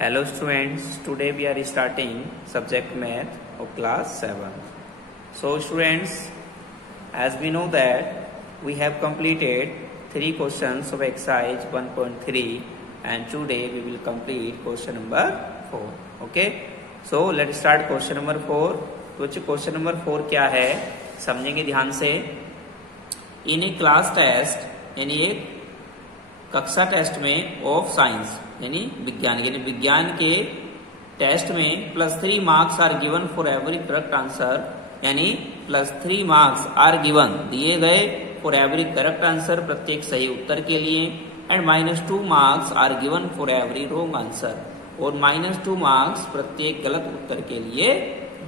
Hello students, today we are starting subject math of class 7. So students, as we know that we have completed 3 questions of exercise 1.3 and today we will complete question number 4. Okay, so let's start question number 4. तो question number 4 क्या है समझेंगे ध्यान से. इन ए class test यानी एक कक्षा test में ऑफ साइंस यानी विज्ञान के टेस्ट में +3 marks are given for every correct answer यानी +3 मार्क्स आर गिवन दिए गए फॉर एवरी करेक्ट आंसर प्रत्येक सही उत्तर के लिए and -2 marks are given for every wrong answer और -2 मार्क्स प्रत्येक गलत उत्तर के लिए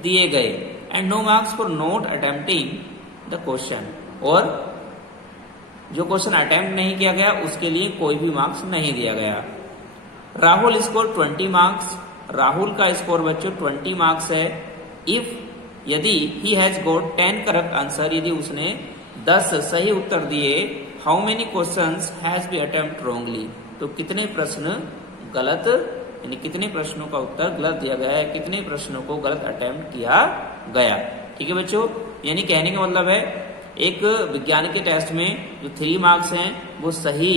दिए गए and no marks for not attempting the question और जो क्वेश्चन अटेम्प्ट नहीं किया गया उसके लिए कोई भी मार्क्स नहीं दिया गया. Rahul score 20 marks. राहुल का स्कोर बच्चों 20 मार्क्स है. इफ यदि he has got 10 correct answer यदि उसने 10 सही उत्तर दिए how many questions has B attempt wrongly तो कितने प्रश्न गलत यानी कितने प्रश्नों का उत्तर गलत दिया गया है कितने प्रश्नों को गलत अटेम्प्ट किया गया. ठीक है बच्चों, यानी कहने का मतलब है एक विज्ञान के टेस्ट में जो 3 मार्क्स हैं वो सही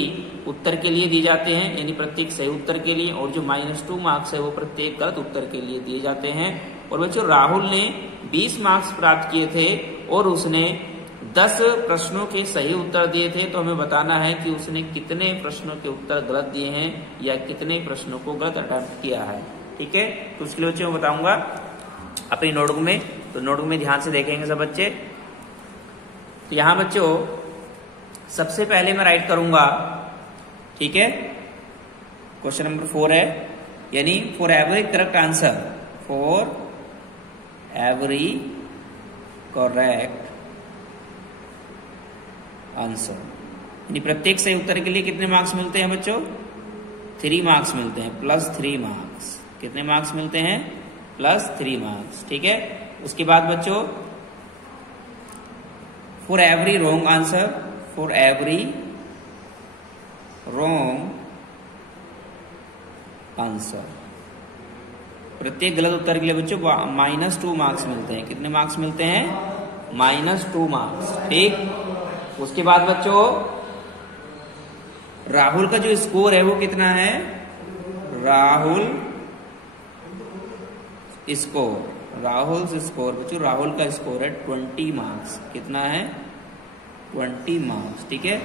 उत्तर के लिए दिए जाते हैं यानी प्रत्येक सही उत्तर के लिए और जो -2 मार्क्स है वो प्रत्येक गलत उत्तर के लिए दिए जाते हैं. और बच्चों राहुल ने 20 मार्क्स प्राप्त किए थे और उसने 10 प्रश्नों के सही उत्तर दिए थे तो हमें बताना है कि उसने कितने प्रश्नों के उत्तर गलत दिए हैं या कितने प्रश्नों को गलत अटेम्प्ट किया है. ठीक है, तो उसके लिए बच्चों मैं बताऊंगा अपनी नोटबुक में. तो नोटबुक में ध्यान से देखेंगे सब बच्चे. तो यहां बच्चों सबसे पहले मैं राइट करूंगा. ठीक है, क्वेश्चन नंबर 4 है यानी for every correct answer for every correct answer यानी प्रत्येक सही उत्तर के लिए कितने मार्क्स मिलते हैं बच्चों 3 मार्क्स मिलते हैं +3 मार्क्स. कितने मार्क्स मिलते हैं +3 मार्क्स. ठीक है, उसके बाद बच्चों for every wrong answer for every wrong answer प्रत्येक गलत उत्तर के लिए बच्चों -2 मार्क्स मिलते हैं. कितने मार्क्स मिलते हैं -2 मार्क्स. ठीक, उसके बाद बच्चों राहुल का जो स्कोर है वो कितना है राहुल स्कोर बच्चों राहुल का स्कोर है 20 मार्क्स. कितना है 20 मार्क्स. ठीक है,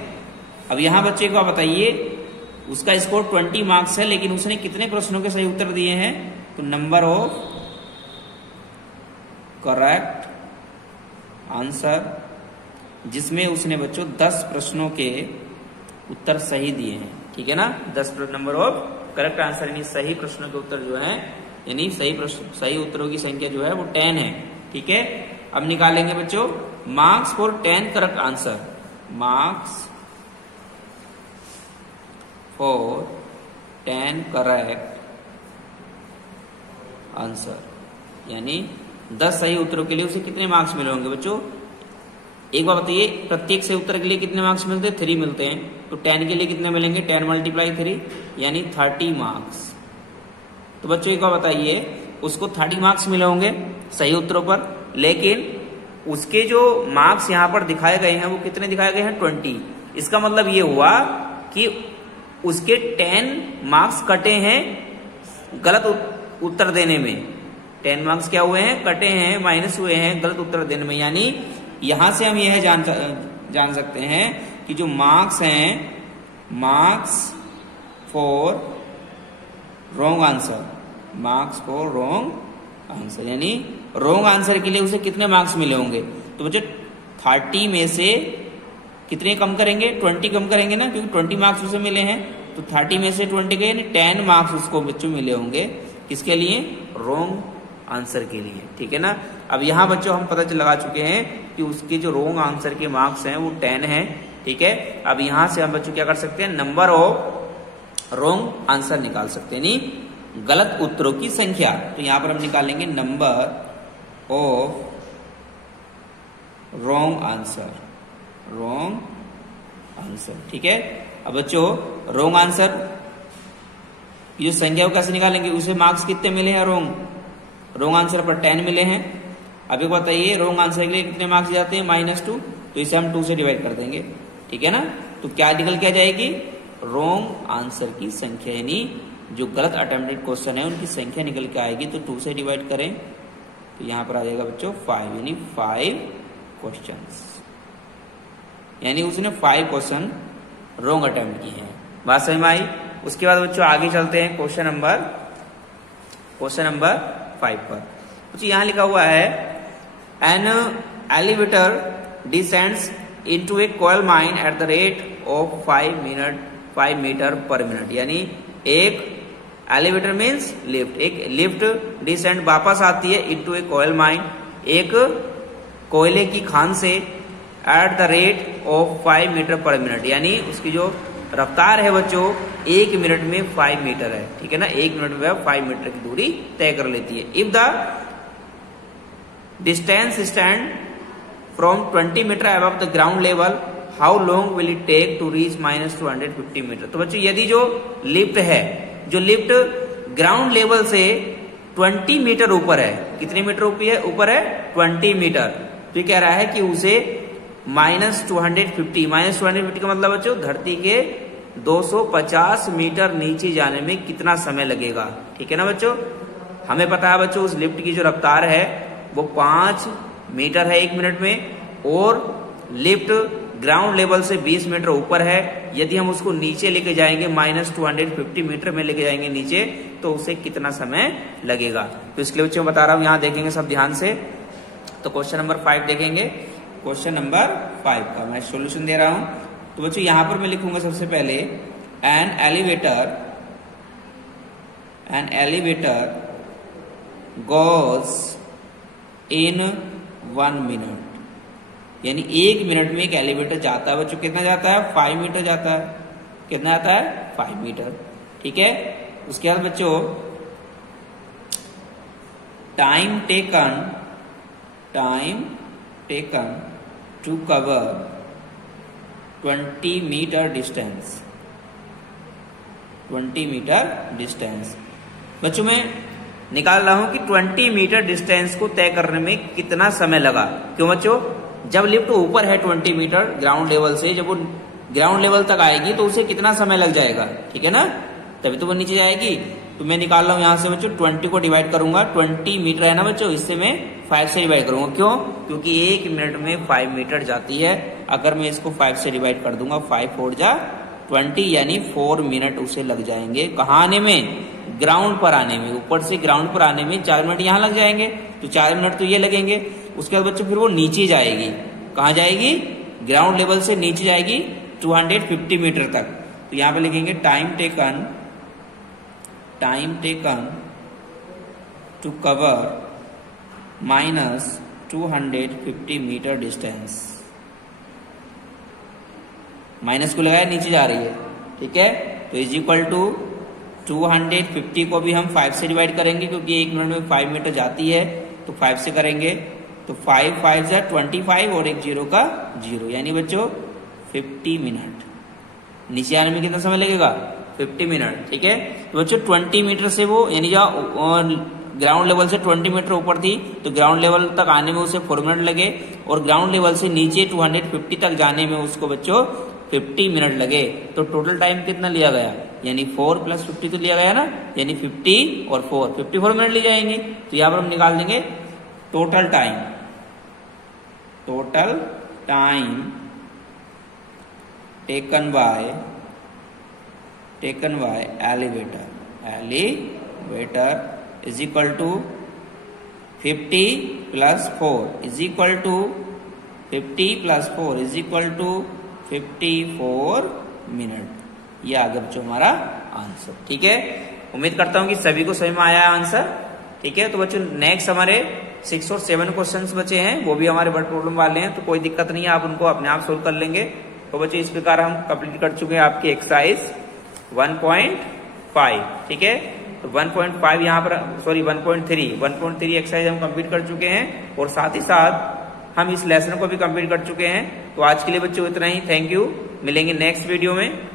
अब यहां बच्चे को आप बताइए उसका स्कोर 20 मार्क्स है लेकिन उसने कितने प्रश्नों के सही उत्तर दिए हैं तो नंबर ऑफ करेक्ट आंसर जिसमें उसने बच्चों 10 प्रश्नों के उत्तर सही दिए हैं. ठीक है ना, 10 नंबर ऑफ करेक्ट आंसर यानी सही प्रश्नों के उत्तर जो है यानी सही उत्तरों की संख्या जो है वो 10 है. ठीक है, अब निकालेंगे बच्चों marks for 10 correct answer. Marks for 10 correct answer यानी 10 सही उत्तरों के लिए उसे कितने मार्क्स मिले होंगे बच्चों. एक बार बताइए प्रत्येक सही उत्तर के लिए कितने मार्क्स मिलते हैं 3 मिलते हैं तो 10 के लिए कितने मिलेंगे 10 × 3 यानी 30 मार्क्स. तो बच्चों एक बार बताइए उसको 30 मार्क्स मिले होंगे सही उत्तरों पर लेकिन उसके जो मार्क्स यहाँ पर दिखाए गए हैं वो कितने दिखाए गए हैं 20. इसका मतलब ये हुआ कि उसके 10 मार्क्स कटे हैं गलत उत्तर देने में. 10 मार्क्स क्या हुए हैं कटे हैं माइनस हुए हैं गलत उत्तर देने में. यानी यहां से हम यह जान सकते हैं कि जो मार्क्स हैं मार्क्स फॉर रॉन्ग आंसर यानी रॉन्ग आंसर के लिए उसे कितने मार्क्स मिले होंगे तो बच्चों 30 में से कितने कम करेंगे 20 कम करेंगे ना क्योंकि 20 मार्क्स उसे मिले हैं तो 30 में से 20 के यानी 10 मार्क्स उसको बच्चों मिले होंगे. किसके लिए रॉन्ग आंसर के लिए. ठीक है ना, अब यहां बच्चों हम पता लगा चुके हैं कि उसके जो रॉन्ग आंसर के मार्क्स हैं वो 10 हैं. ठीक है, अब यहां से हम बच्चों क्या कर सकते हैं नंबर ऑफ रॉन्ग आंसर निकाल सकते हैं यानी गलत उत्तरों की संख्या. तो यहां पर हम निकालेंगे नंबर ऑफ रॉन्ग आंसर. ठीक है, अब बच्चों रॉन्ग आंसर ये जो संख्या को कैसे निकालेंगे, उसे मार्क्स कितने मिले हैं रोंग आंसर पर 10 मिले हैं। अभी बताइए रोंग आंसर के लिए कितने मार्क्स जाते हैं, -2, तो इसे हम 2 से डिवाइड कर देंगे, ठीक है ना। तो क्या निकल के आ जाएगी, रोंग आंसर की संख्या, यानी जो गलत अटेम्प्टेड क्वेश्चन है उनकी संख्या निकल के आएगी। तो 2 से डिवाइड करें तो यहाँ पर आ जाएगा बच्चों 5, यानी 5 क्वेश्चंस, यानी उसने 5 क्वेश्चन रोंग अटेम्प्ट किए हैं। बात समझ में आई। उसके बाद बच्चों आगे चलते हैं क्वेश्चन नंबर 5 पर। बच्चों यहाँ लिखा हुआ है an elevator descends into a coal mine at the rate of 5 metre per minute, यानी एक एलिवेटर मीन्स लिफ्ट, एक लिफ्ट डिसेंड वापस आती है इनटू ए कोयल माइन, एक कोयले की खान से, at the rate of 5 metre per minute, यानी उसकी जो रफ्तार है बच्चों 1 मिनट में 5 मीटर है, ठीक है ना। 1 मिनट में 5 मीटर की दूरी तय कर लेती है। If the distance stand from 20 metre above the ground level, how long will it take to reach -250 metre. तो बच्चों यदि जो लिफ्ट है, जो लिफ्ट ग्राउंड लेवल से 20 मीटर ऊपर है, कितने मीटर ऊपर है 20 मीटर, तो ये कह रहा है कि उसे -250 का मतलब बच्चों धरती के 250 मीटर नीचे जाने में कितना समय लगेगा, ठीक है ना बच्चों। हमें पता है बच्चों उस लिफ्ट की जो रफ्तार है वो 5 मीटर है 1 मिनट में, और लिफ्ट ग्राउंड लेवल से 20 मीटर ऊपर है। यदि हम उसको नीचे लेके जाएंगे, -250 मीटर में लेके जाएंगे नीचे, तो उसे कितना समय लगेगा। तो इसके लिए बच्चों बता रहा हूं, यहां देखेंगे सब ध्यान से। तो क्वेश्चन नंबर 5 देखेंगे। क्वेश्चन नंबर 5 का मैं सॉल्यूशन दे रहा हूं। तो बच्चों यहां पर मैं लिखूंगा सबसे पहले an elevator goes in 1 minute, यानी 1 मिनट में एक एलिवेटर जाता है बच्चों, कितना जाता है 5 मीटर जाता है, कितना जाता है 5 मीटर, ठीक है। उसके बाद बच्चों time taken to cover 20 metre distance, 20 metre distance. बच्चों मैं निकाल रहा हूं कि 20 मीटर डिस्टेंस को तय करने में कितना समय लगा। क्यों बच्चों, जब लिफ्ट ऊपर है 20 मीटर ग्राउंड लेवल से, जब वो ग्राउंड लेवल तक आएगी तो उसे कितना समय लग जाएगा, ठीक है ना, तभी तो वो नीचे जाएगी। तो मैं निकाल रहा हूं यहां से बच्चों 20 को डिवाइड करूंगा, 20 मीटर है ना बच्चों, इससे मैं 5 से डिवाइड करूंगा। क्यों, क्योंकि 1 मिनट में 5 मीटर जाती है। अगर मैं इसको 5 से डिवाइड कर दूंगा, 5 4 जा 20, यानी 4 मिनट उसे लग जाएंगे। कहाँ आने में, ग्राउंड पर आने में, ऊपर से ग्राउंड पर आने में 4 मिनट यहां लग जाएंगे, तो 4 मिनट तो ये लगेंगे। उसके बाद बच्चों फिर वो नीचे जाएगी, कहाँ जाएगी, ग्राउंड लेवल से नीचे जाएगी 250 मीटर तक। तो यहां पे लिखेंगे time taken to cover -250 metre distance, minus को लगाया नीचे जा रही है, ठीक है। तो इज इक्वल टू 250 को भी हम 5 से डिवाइड करेंगे, क्योंकि 1 मिनट में 5 मीटर जाती है, तो 5 से करेंगे तो 5 5 जा 25 और एक 0 का 0, यानी बच्चों 50 मिनट। नीचे आने में कितना समय लगेगा, 50 मिनट, ठीक है। तो बच्चों 20 मीटर से वो, यानी जहाँ ग्राउंड लेवल से 20 मीटर ऊपर थी, तो ग्राउंड लेवल तक आने में उसे 4 मिनट लगे, और ग्राउंड लेवल से नीचे 250 तक जाने में उसको बच्चों 50 मिनट लगे। तो टोटल टाइम कितना लिया गया, यानी 4 + 50 तो लिया गया ना, यानी 50 और 4 54 मिनट ली जाएंगे। तो यहां पर हम निकाल देंगे total time taken by elevator is equal to 50 + 4 is equal to 54 minute. ये आ गया बच्चों हमारा आंसर, ठीक है। उम्मीद करता हूं कि सभी को समझ में आया आंसर, ठीक है। तो बच्चों नेक्स्ट हमारे 6 और 7 क्वेश्चंस बचे हैं, वो भी हमारे वर्ड प्रॉब्लम वाले हैं, तो कोई दिक्कत नहीं है, आप उनको अपने आप सोल्व कर लेंगे। तो बच्चों इस प्रकार हम कंप्लीट कर चुके हैं आपकी एक्सरसाइज 1.5, ठीक है। तो 1.5 यहाँ पर, सॉरी 1.3 एक्सरसाइज हम कंप्लीट कर चुके हैं, और साथ ही साथ हम इस लेसन को भी कंप्लीट कर चुके हैं। तो आज के लिए बच्चों इतना ही, थैंक यू। मिलेंगे नेक्स्ट वीडियो में।